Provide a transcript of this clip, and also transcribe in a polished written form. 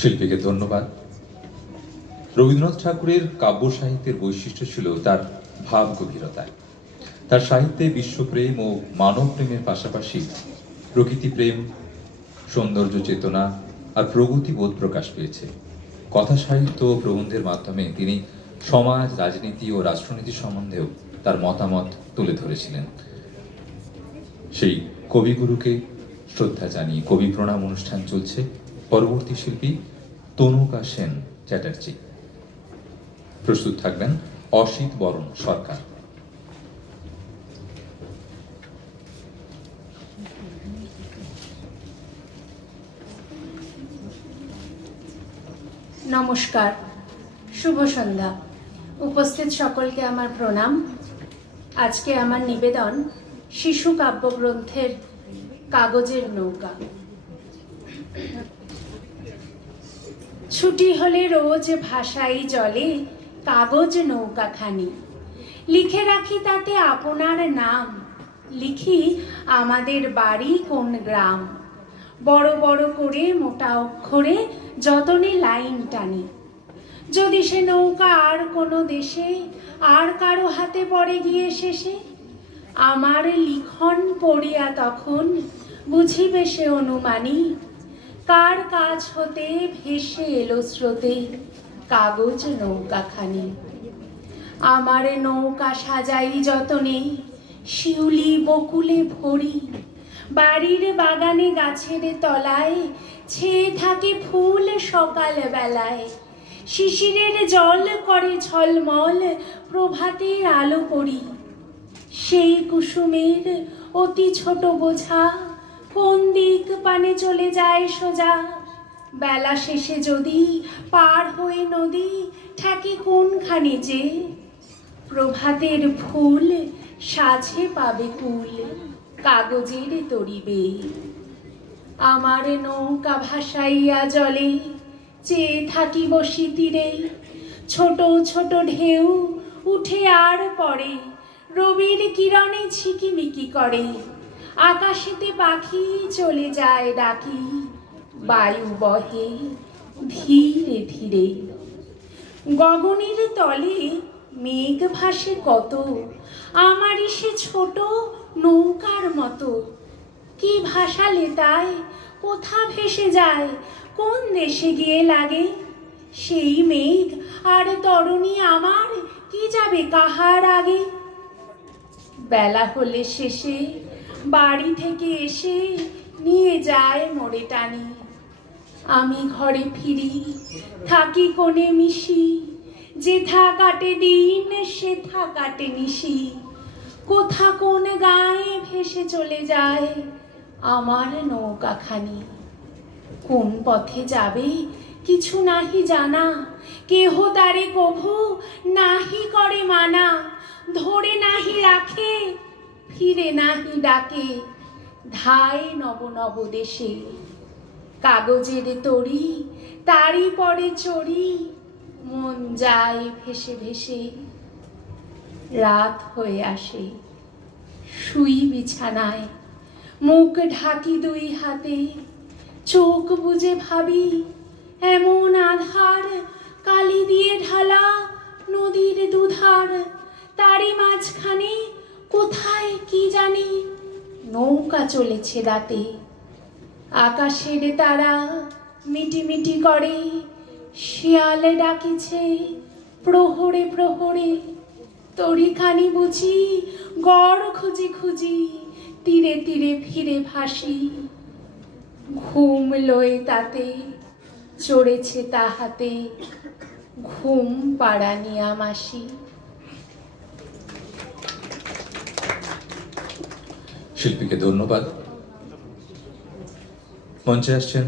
শিল্পীকে ধন্যবাদ। রবীন্দ্রনাথ ঠাকুরের কাব্য সাহিত্যের বৈশিষ্ট্য ছিল তার ভাব গভীরতায়। তার সাহিত্যে বিশ্বপ্রেম ও মানব প্রেমের পাশাপাশি প্রকৃতি প্রেম, সৌন্দর্য চেতনা আর প্রগতিবোধ প্রকাশ পেয়েছে। কথা সাহিত্য ও প্রবন্ধের মাধ্যমে তিনি সমাজ, রাজনীতি ও রাষ্ট্রনীতি সম্বন্ধেও তার মতামত তুলে ধরেছিলেন। সেই কবিগুরুকে শ্রদ্ধা জানিয়ে কবি প্রণাম অনুষ্ঠান চলছে। পরবর্তী শিল্পী তনুকা সেন চ্যাটার্জি। প্রস্তুত থাকবেন অসিত বরণ সরকার। নমস্কার, শুভ সন্ধ্যা। উপস্থিত সকলকে আমার প্রণাম। আজকে আমার নিবেদন শিশু কাব্যগ্রন্থের কাগজের নৌকা। ছুটি হলে রোজ ভাসাই জলে কাগজ নৌকাখানি, লিখে রাখি তাতে আপনার নাম, লিখি আমাদের বাড়ি কোন গ্রাম। বড় বড় করে মোটা অক্ষরে যতনে লাইন টানি, যদি সে নৌকা আর কোনো দেশে আর কারো হাতে পড়ে গিয়ে শেষে, আমার লিখন পড়িয়া তখন বুঝিবে সে অনুমানী, কার কাজ হতে ভেসে এলো স্রোতে কাগজ নৌকাখানি। আমার নৌকা সাজাই যতনে শিউলি বকুলে ভরি, বাড়ির বাগানে গাছের তলায় ছেয়ে থাকে ফুল সকাল বেলায়, শিশিরের জল করে ঝলমল প্রভাতের আলো পড়ি। সেই কুসুমের অতি ছোট বোঝা কোন দিক পানে চলে যায় সোজা, বেলা শেষে যদি পার হয়ে নদী ঠেকে কোনখানে যে, প্রভাতের ফুল সাজে পাবে কুল কাগজের তরিবে। আমার নৌকা ভাসাইয়া জলে চেয়ে থাকি বসি তীরে, ছোট ছোট ঢেউ উঠে আর পড়ে, রবির কিরণে ঝিকিমিকি করে, আকাশেতে পাখি চলে যায় ডাকি, বায়ু বহে ধীরে ধীরে। গগনের তলে মেঘ ভাসে কত, আমারই সে ছোট নৌকার মতো, কি ভাসালে তাই কোথা ভেসে যায়, কোন দেশে গিয়ে লাগে। সেই মেঘ আর তরণী আমার কি যাবে কাহার আগে। বেলা হলে শেষে বাড়ি থেকে এসে নিয়ে যায় মোড়ে টানি, আমি ঘরে ফিরি থাকি কোণে মিশি, যেথা কাটে দিন সেথা কাটে নিশি, কোথা কোন গায়ে ভেসে চলে যায় আমার নৌকাখানি। কোন পথে যাবে কিছু নাহি জানা, কেহ তারে কভু নাহি করে মানা, ধরে নাহি রাখে ফিরে নাহি ডাকে, ধায় নব নব দেশে। কাগজের তরি তারই পরে চড়ি, মন যায় ভেসে ভেসে। রাত হয়ে আসে, শুই বিছানায়, মুখ ঢাকি দুই হাতে, চোখ বুজে ভাবি এমন আধার, কালি দিয়ে ঢালা নদীর দুধার, তারই মাঝখানে কোথায় কি জানি নৌকা চলেছে দাতে। আকাশের তারা মিটিমিটি করে, শিয়াল ডাকিছে প্রহরে প্রহরে, তরিখানি বুঝি গড় খুঁজি খুঁজি, তীরে তীরে ফিরে ভাসি। ঘুম লয়ে তাতে চড়েছে তাহাতে, ঘুম পাড়ানিয়া মাসি। শিল্পীকে ধন্যবাদ। মঞ্চে আসছেন